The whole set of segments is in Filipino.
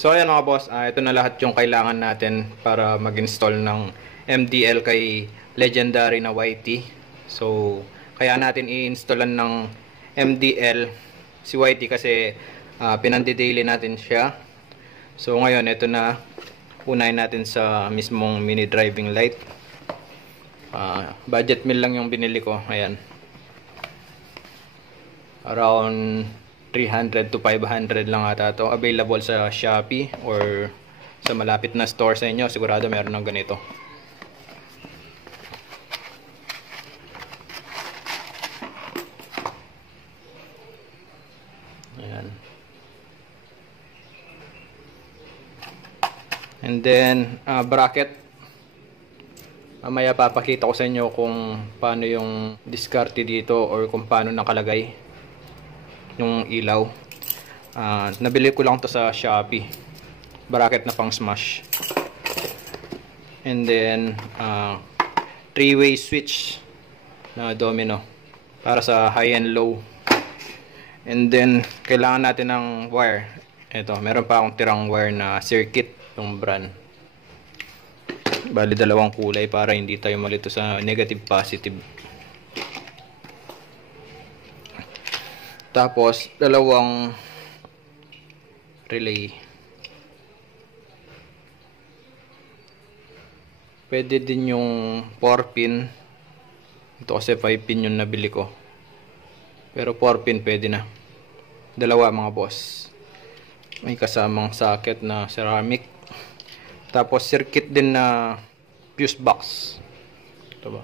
So ayan mga boss, ito na lahat yung kailangan natin para mag-install ng MDL kay legendary na YT. So kaya natin i-installan ng MDL si YT kasi pinandidaily natin siya. So ngayon ito na, unahin natin sa mismong mini driving light. Budget meal lang yung binili ko. Ayan, around 300 to 500 lang ata to. Available sa Shopee or sa malapit na store sa inyo. Sigurado meron ng ganito. Ayan. And then bracket. Mamaya papakita ko sa inyo kung paano yung diskarte dito or kung paano nakalagay yung ilaw. Nabili ko lang to sa Shopee, bracket na pang smash. And then 3-way switch na domino para sa high and low. And then kailangan natin ng wire. Ito, meron pa akong tirang wire na circuit yung brand. Bali dalawang kulay para hindi tayo malito sa negative positive. Tapos dalawang relay. Pwede din yung 4 pin. Ito kasi 5 pin yung nabili ko. Pero 4 pin pwede na. Dalawa mga boss. May kasamang socket na ceramic. Tapos circuit din na fuse box. Ito ba?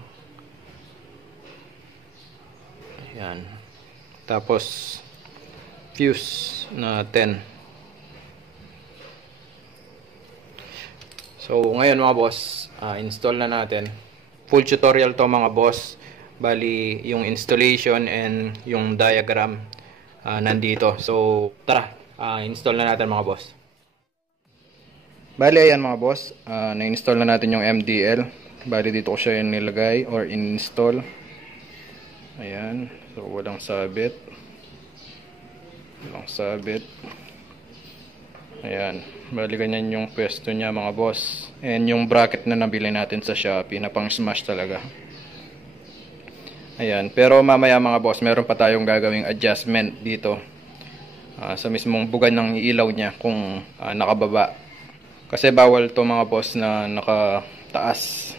Ayan. Tapos fuse na 10. So ngayon mga boss, install na natin. Full tutorial to mga boss. Bali yung installation and yung diagram nandito. So tara, install na natin mga boss. Bali ayan mga boss, na-install na natin yung MDL. Bali dito ko siya nilagay or install. Ayan, so walang sabit. Walang sabit. Ayan, bali ganyan yung pwesto niya mga boss. And yung bracket na nabili natin sa Shopee na pang smash talaga. Ayan, pero mamaya mga boss, meron pa tayong gagawing adjustment dito. Sa mismong bugan ng ilaw niya kung nakababa. Kasi bawal to mga boss na nakataas.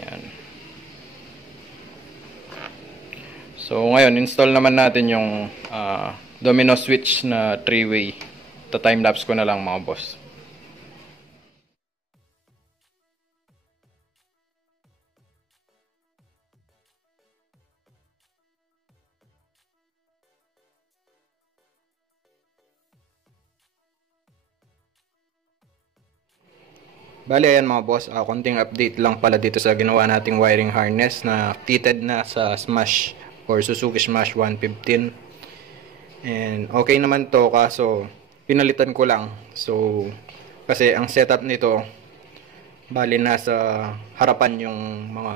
Ayan. So ngayon, install naman natin yung domino switch na 3-way. Ta-timelapse ko na lang mga boss. Bali ayan mga boss, konting update lang pala dito sa ginawa nating wiring harness na fitted na sa Smash or Suzuki Smash 115. And okay naman to, kaso pinalitan ko lang. So kasi ang setup nito, bali nasa harapan yung mga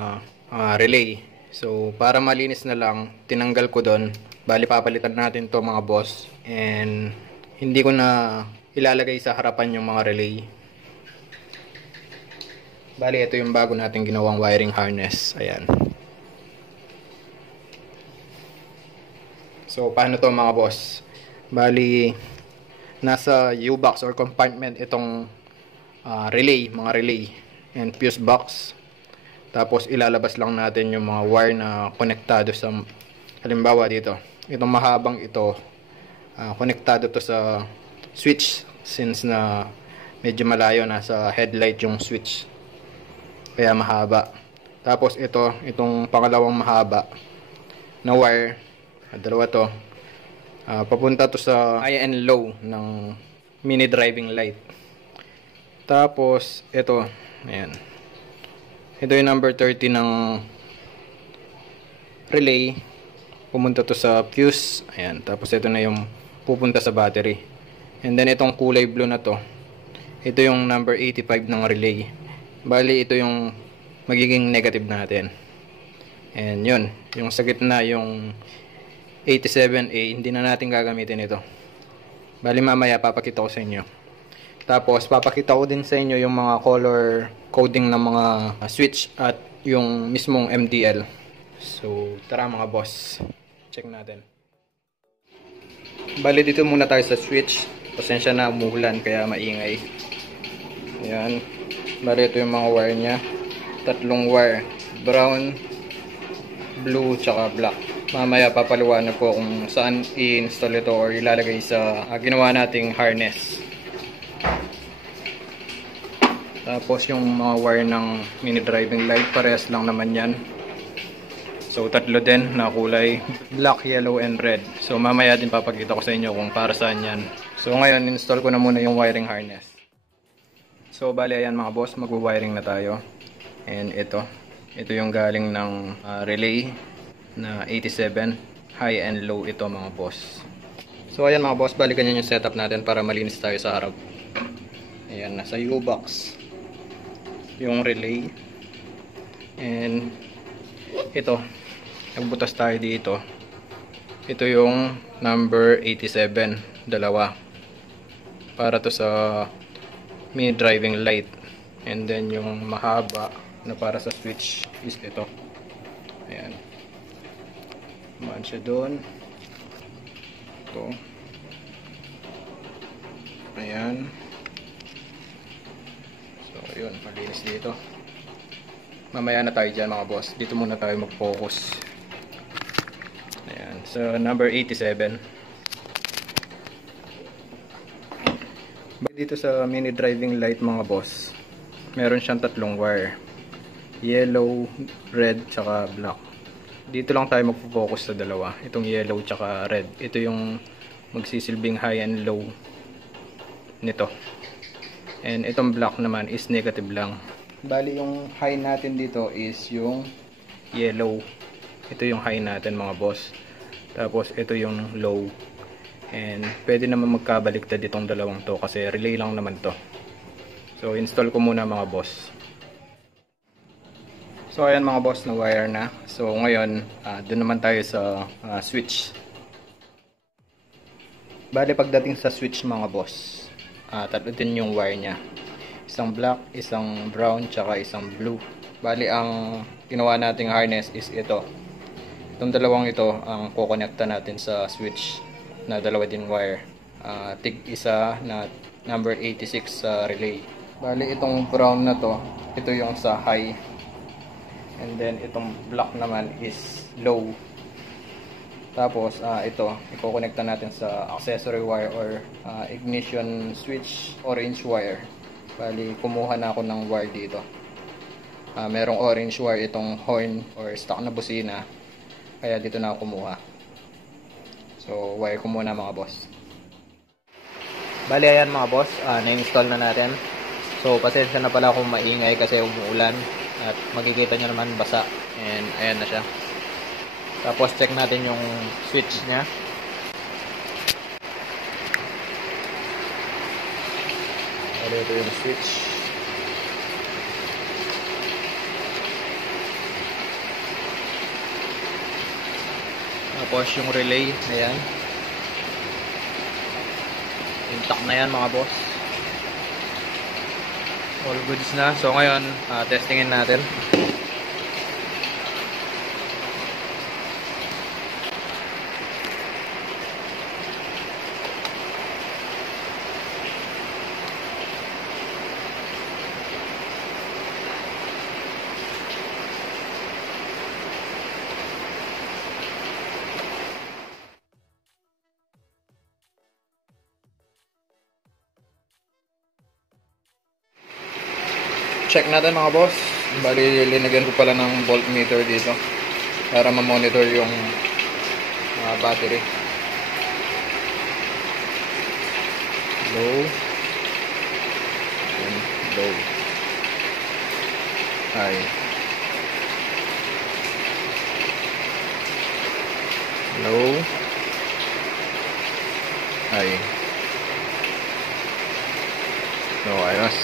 relay. So para malinis na lang, tinanggal ko doon. Bali papalitan natin to mga boss. And hindi ko na ilalagay sa harapan yung mga relay. Bali, ito yung bago natin ginawang wiring harness. Ayan. So, paano to mga boss? Bali, nasa U-box or compartment itong relay, mga relay and fuse box. Tapos, ilalabas lang natin yung mga wire na konektado sa, halimbawa dito. Itong mahabang ito, konektado to sa switch since na medyo malayo, nasa headlight yung switch. Kaya mahaba. Tapos itong pangalawang mahaba na wire, dalawa to, papunta to sa high and low ng mini driving light. Tapos ito, ayan. Ito yung number 30 ng relay. Pumunta to sa fuse. Ayan. Tapos ito na yung pupunta sa battery. And then itong kulay blue na to, ito yung number 85 ng relay. Bali ito yung magiging negative natin. And yun, yung sa gitna yung 87A, hindi na natin gagamitin ito. Bali mamaya papakita ko sa inyo. Tapos papakita ko din sa inyo yung mga color coding ng mga switch at yung mismong MDL. So tara mga boss, check natin. Bali dito muna tayo sa switch. Pasensya na, umuulan kaya maingay. Ayan. Bali ito yung mga wire nya. Tatlong wire. Brown, blue, tsaka black. Mamaya papaliwanag ko kung saan i-install ito or ilalagay sa ginawa nating harness. Tapos yung mga wire ng mini driving light, parehas lang naman yan. So tatlo din na kulay, black, yellow, and red. So mamaya din papakita ko sa inyo kung para saan yan. So ngayon install ko na muna yung wiring harness. So bali ayan mga boss, mag-wiring na tayo. And ito yung galing ng relay na 87, high and low ito mga boss. So ayan mga boss, bali ganyan yung setup natin para malinis tayo sa harap. Ayan, nasa U-box yung relay. And ito, nagbutas tayo dito. Ito yung number 87, dalawa. Para to sa mini driving light. And then yung mahaba na para sa switch is ito. Ayan. Maan siya doon. Ito. Ayan. So, yun. Malinis dito. Mamaya na tayo dyan mga boss. Dito muna tayo mag-focus. Ayan. So, number 87. Dito sa mini driving light mga boss, meron siyang tatlong wire. Yellow, red, tsaka black. Dito lang tayo mag-focus sa dalawa. Itong yellow tsaka red. Ito yung magsisilbing high and low nito. And itong black naman is negative lang. Bali yung high natin dito is yung yellow. Ito yung high natin mga boss. Tapos ito yung low. And pwede naman magkabaliktad itong dalawang to kasi relay lang naman to. So install ko muna mga boss. So ayan mga boss, na wire na. So ngayon doon naman tayo sa switch. Bali pagdating sa switch mga boss, tatlo din yung wire nya. Isang black, isang brown, tsaka isang blue. Bali ang ginawa nating harness is ito. Itong dalawang ito ang kukonekta natin sa switch na dalawa din wire. Tig isa na number 86 sa relay. Bali itong brown na to, ito yung sa high. And then itong black naman is low. Tapos ito, ikukonekta natin sa accessory wire or ignition switch orange wire. Bali kumuha na ako ng wire dito. Merong orange wire itong horn or stock na busina. Kaya dito na ako kumuha. So wire ko muna mga boss. Bali ayan mga boss, na-install na natin. So pasensya na pala kung maingay kasi umuulan. At makikita nyo naman basa. And ayan na siya. Tapos check natin yung switch nya. Ito yung switch. Tapos yung relay. Ayan. Intact na yan mga boss. All goods na. So ngayon, testingin natin. Check natin mga boss. Bali linagyan ko pala ng voltmeter dito para ma-monitor yung battery. Low and low, high, low, high. So ayos.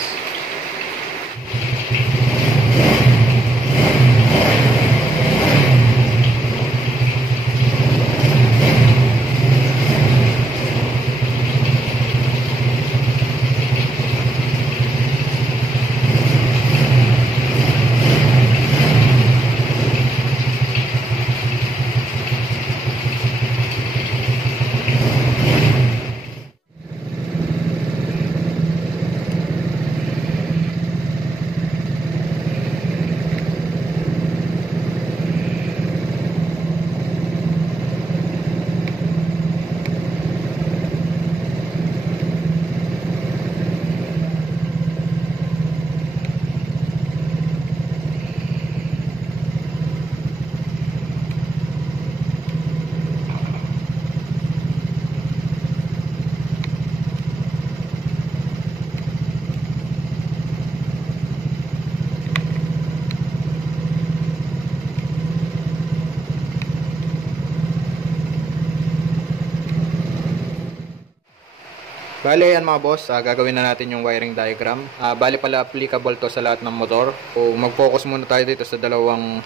Bale yan mga boss, gagawin na natin yung wiring diagram. Bale pala applicable to sa lahat ng motor. So mag-focus muna tayo dito sa dalawang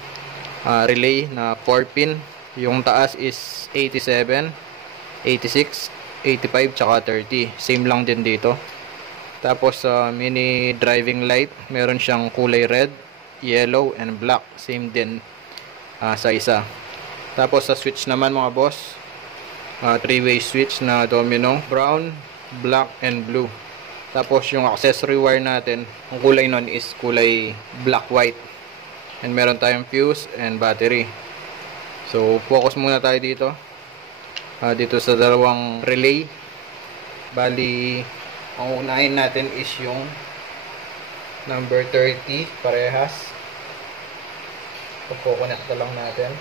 relay na 4-pin. Yung taas is 87, 86, 85, tsaka 30. Same lang din dito. Tapos mini driving light, meron siyang kulay red, yellow, and black. Same din sa isa. Tapos sa switch naman mga boss, 3-way switch na domino, brown, black, and blue. Tapos yung accessory wire natin, ang kulay nun is kulay black white. And meron tayong fuse and battery. So focus muna tayo dito. Dito sa dalawang relay. Bali, ang unahin natin is yung number 30, parehas. Pagkukonect lang natin.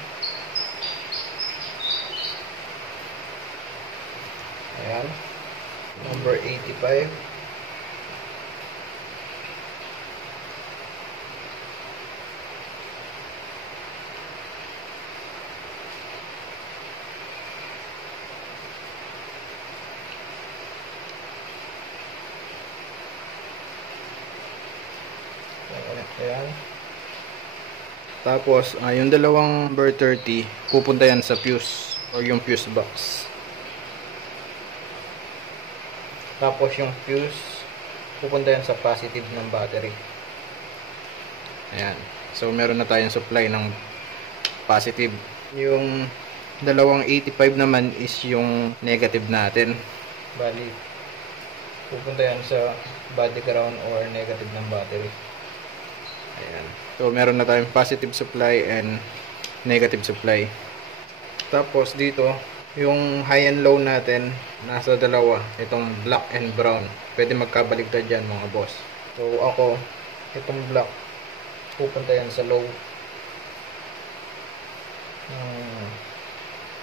Ayan. Number 85. Ayan. Tapos, yung dalawang number 30, pupunta yan sa fuse or yung fuse box. Tapos yung fuse, pupunta yan sa positive ng battery. Ayan. So, meron na tayong supply ng positive. Yung dalawang 85 naman is yung negative natin. Bali, pupunta yan sa body ground or negative ng battery. Ayan. So, meron na tayong positive supply and negative supply. Tapos, dito, yung high and low natin, nasa dalawa. Itong black and brown. Pwede magkabaligtad dyan mga boss. So, ako, itong black, pupunta yan sa low.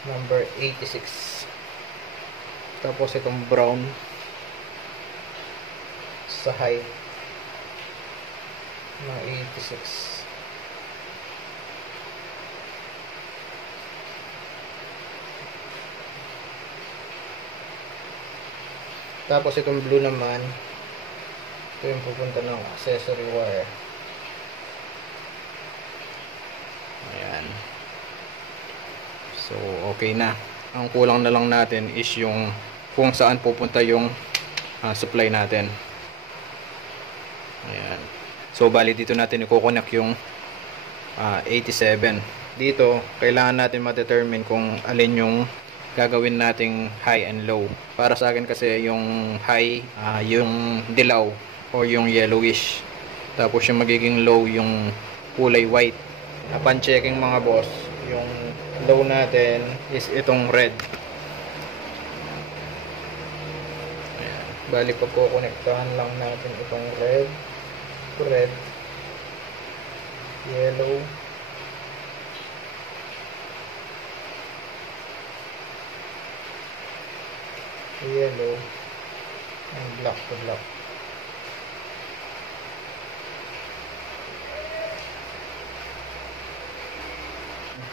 Number 86. Tapos, itong brown, sa high. Na 86. Tapos itong blue naman, ito yung pupunta ng accessory wire. Ayan. So, okay na. Ang kulang na lang natin is yung kung saan pupunta yung supply natin. Ayan. So, bali dito natin i-connect yung 87. Dito, kailangan natin ma-determine kung alin yung gagawin nating high and low. Para sa akin kasi yung high, yung dilaw o yung yellowish. Tapos yung magiging low, yung kulay white. Upon checking mga boss, yung low natin is itong red. Ayan. Bali pagkukonektahan lang natin itong red, yellow, and black to black.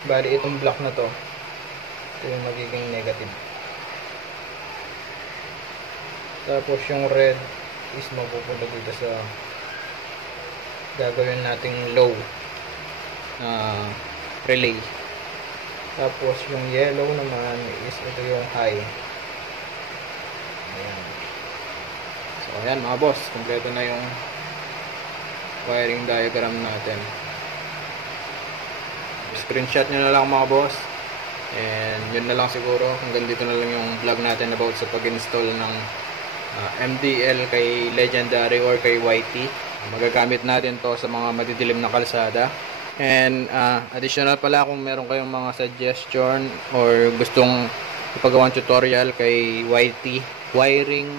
Bali itong black na to, ito yung magiging negative. Tapos yung red is mapupunta dito sa gagawin nating low relay. Tapos yung yellow naman is ito yung high. Ayan. So ayan mga boss, kompleto na yung wiring diagram natin. Screenshot nyo na lang mga boss, and yun na lang siguro. Hanggang dito na lang yung vlog natin about sa pag-install ng MDL kay Legendary or kay YT. Magagamit natin to sa mga madidilim na kalsada. And additional pala, kung meron kayong mga suggestion or gustong ipagawang tutorial kay YT, wiring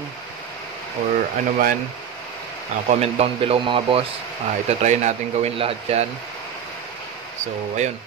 or ano man, comment down below mga boss. Ito try natin gawin lahat yan. So ayun.